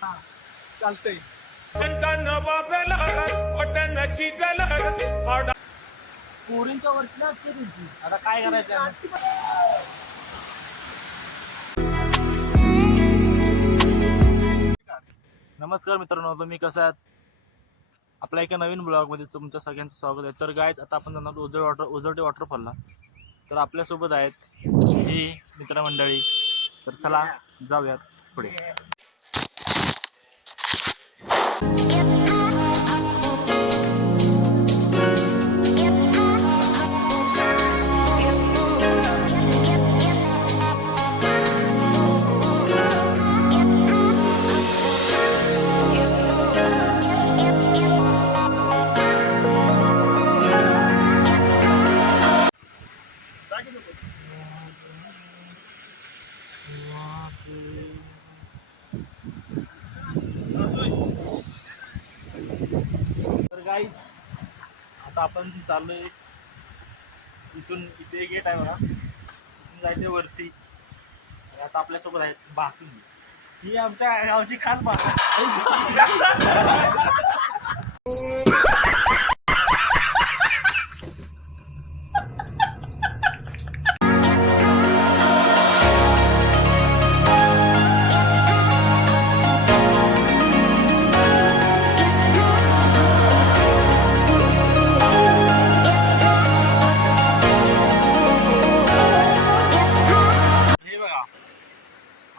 चालतंय. पोरींच्या वरती ना असते त्यांची. आता काय करायचं? नमस्कार मित्रांनो, तुम्ही कसं आहात? आपल्या एका नवीन ब्लॉगमध्ये तुमच्या सगळ्यांचं स्वागत आहे. तर गायज आता आपण जाणार उजरडे वॉटरफॉलला. तर आपल्यासोबत आहेत ही मित्रमंडळी. तर चला जाऊयात पुढे. तर गाईज आता आपण चाललोय इथून. इथे गेट आहे बघा, इथून जायचं वरती. आता आपल्यासोबत आहेत बासुंदी. ही आमच्या गावची खास भाषा.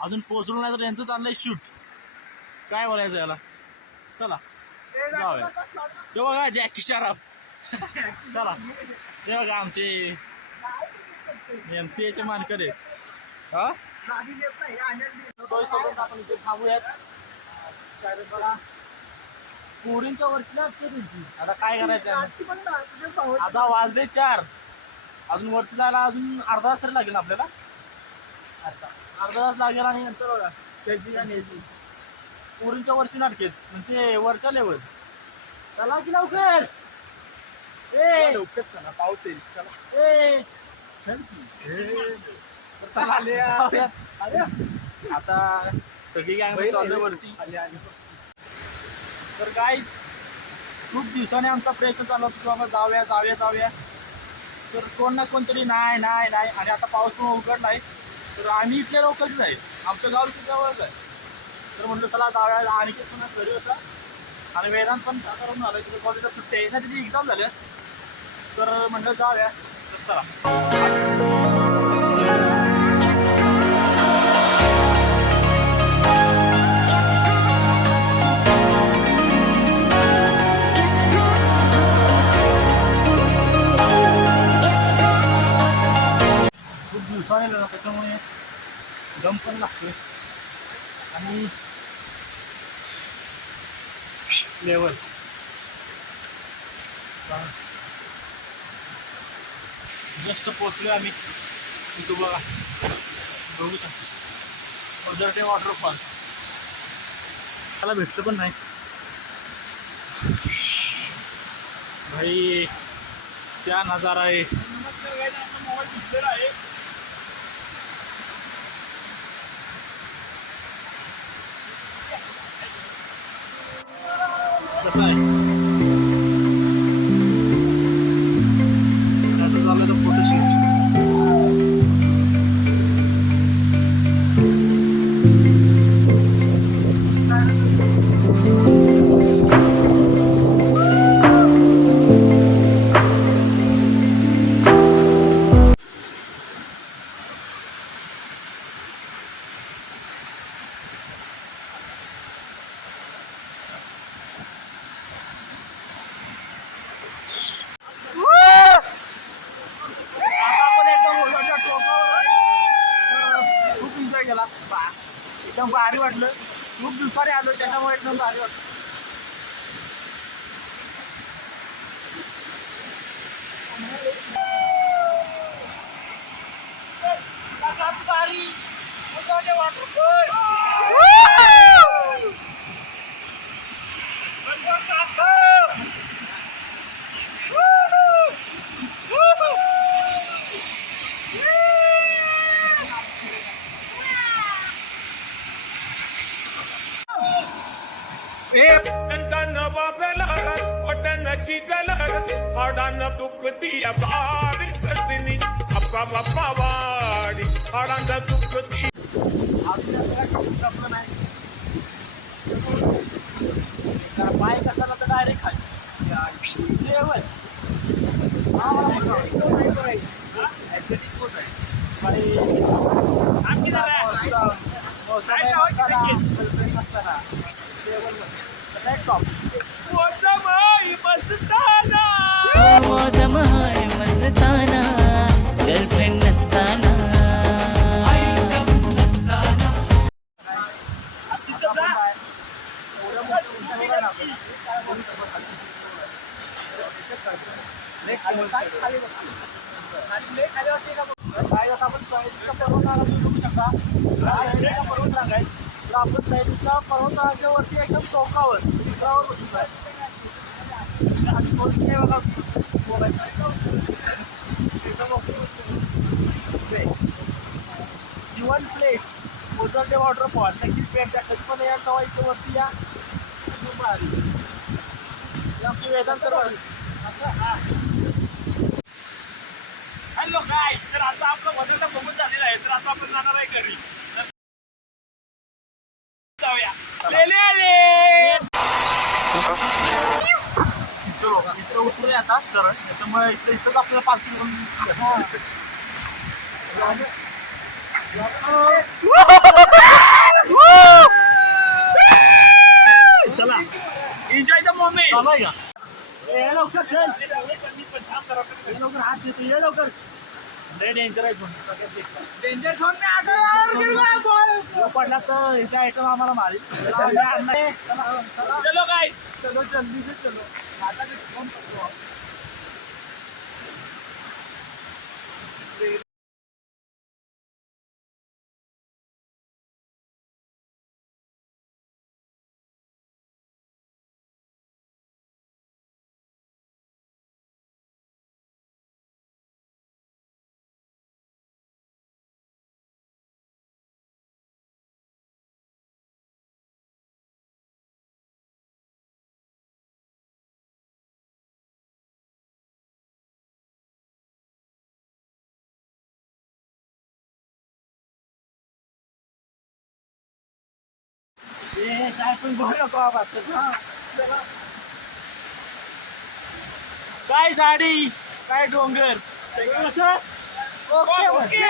अजून पोहोचलो नाही तर यांचं चाललंय शूट. काय बोलायचं याला? चला जाऊया. ते बघा जॅकी श्रॉफ. चला ते बघा आमचे MCA मानकर आहेत. हा आपण इथे थांबूयात. बघा पोरींच्या वरती असते त्यांची. आता काय करायचं? आता वाजले 4. अजून वरती जायला अजून अर्धा तास तरी लागेल आपल्याला. आता अर्धा तास लागेल. आणि नंतर बघा त्याची आणि पोरींच्या वरची नाटकेत, म्हणजे वरच्या लेवल. चला की लवकर. लवकर चला, पाऊस येईल. चला. आता सगळी गँग चालू वरती. तर गाईज खूप दिवसाने आमचा प्रयत्न चालू होता की बाबा जाऊया जाऊया जाऊया. तर कोण ना कोणतरी नाही नाही नाही. आणि आता पाऊस पण उघडला आहे. तर आम्ही इथल्या लोकलच आहे, आमचं गाव इथे जवळच आहे. तर म्हटलं चला जाऊया. आणि पुन्हा घरी होता. आणि वेदांत पण सातारून आलं, तिथे कॉलेजला सुट्टी आहे ना, तिची एक्झाम झाल्या. तर म्हटलं जाऊया. तर चला. खूप दिवसाने झाला, त्याच्यामुळे दम पण लागतोय. आणि लेवल जस्ट पोचलोय आम्ही. इथं बघा, बघू शकतो उजरडे वॉटरफॉल. त्याला भेटलं पण नाही भाई. क्या नजारा आहे. मोबाईल दिसलेला आहे. कसं आहे त्याचं झालं फोटोशूट. एकदम भारी वाटलं. खूप दिवसाने आलो त्याच्यामुळे एकदम भारी वाटलं. Tentang babelar, odan cigalar, adan dukti abadi kesini, apa wadi, adan dukti. आपलं नाही पाय कसा तर डायरेक्ट खाली जेवण मौसम हाय मस्ताना गर्लफ्रेंड नसताना आपण साईडच्या पर्वताच्या वरती एकदम टोकावर शिखरावर बसलोय. जीवन प्लेस कोसरडे वॉटरफॉल नक्कीच भेट द्या. कधी पण याल तेव्हा इथे वरती या. खूप भारी. हे आमची वेदांत हॅलो काय तर आता आपलं बदलला बघून झालेला आहे. तर आता आपण जाणार आहे घरी. जाऊया. चलो इथं उतरूया आता सरळ. त्याच्यामुळे इथंच आपल्याला पार्किंग चला एन्जॉय द मोमेंट. चालू का ये लवकर चल. ये लवकर हात देतो. ये लवकर. लय डेंजर आहे झोन. डेंजर झोन में आ गया. पडला तर ह्याचा आयटम आम्हाला मारेल. चलो गाइस चलो जल्दी से चलो. आता फोन करतो. काय पण बोलू नको बाबा. काय साडी काय डोंगर ओके ओके.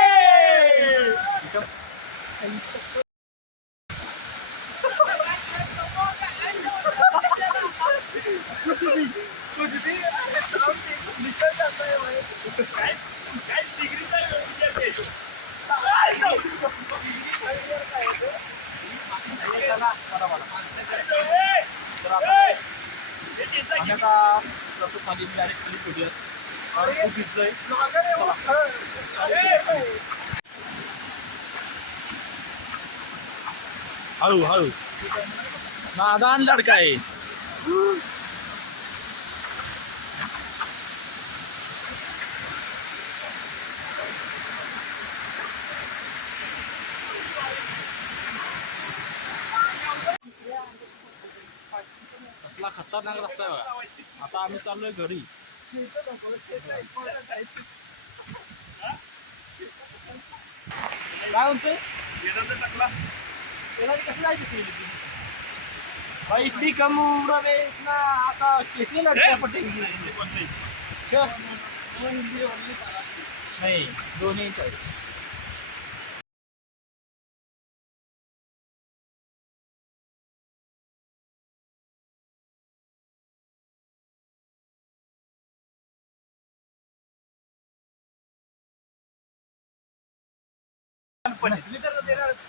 हळू हळू नादान लडका आहे. कसला खतरनाक रस्ता आहे बघा. आता आम्ही चाललोय घरी. काय म्हणतोय कसला आहे भाई. इतनी कम उम्र में इतना आता कैसे लड़का पटेंगे. नहीं दोनों चाहिए.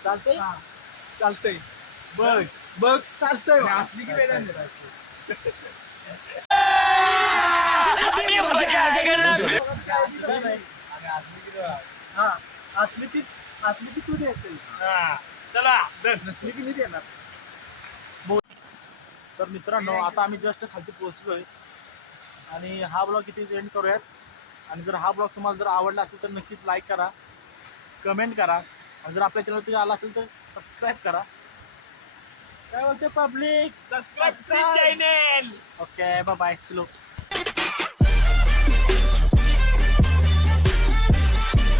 चालतंय चालतंय. बघ बघ चालतंय. असली की वेळा हा असली की तू द्यायचं. चला नसली की मी देणार. तर मित्रांनो आता आम्ही जस्ट खाली पोहोचलोय आणि हा ब्लॉग इथे एंड करूयात. आणि जर हा ब्लॉग तुम्हाला जर आवडला असेल तर नक्कीच लाईक करा, कमेंट करा आणि जर आपल्या चॅनलवरती आला असेल तर सबस्क्राईब करा. काय बोलते public subscribe channel okay bye bye चलो